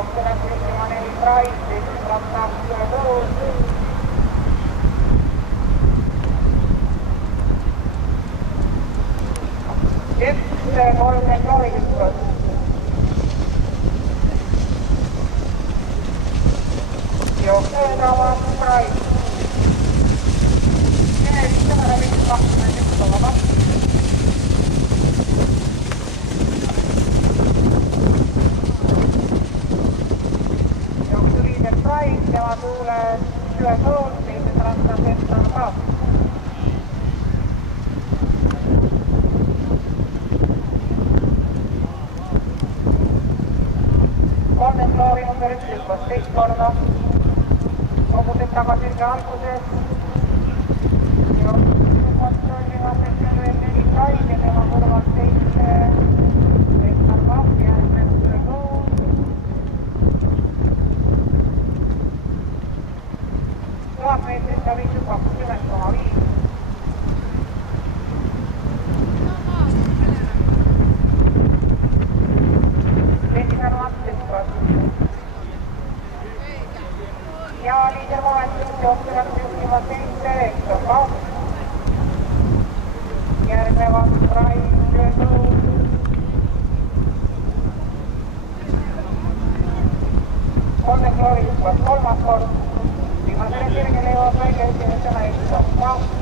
johtena 74 Price, ratta Työtuul. Üks 30 üksus. Johtena Price. 21 Johtoliider Price, tema tuules Työtuul, teises rattas Eston Kaap. Kolmes loori number 1 hüppas teist korda. Kogutud tagasirge alguses. Kontrolliva sektori 4 Price ja tema kõrval teist Eston Kaap järgnes Töötuul. Tuhatmeetrit ja 520,5. Teisena Mattiskas. Ja liidermomentis johtujat juhtivad teiste Eston Kaap. Järgnevad Price, Töötuul. Kolmes loori hüppas kolmas kord. Viimasele sirgele jõuab välja esimesena Eston Kaap.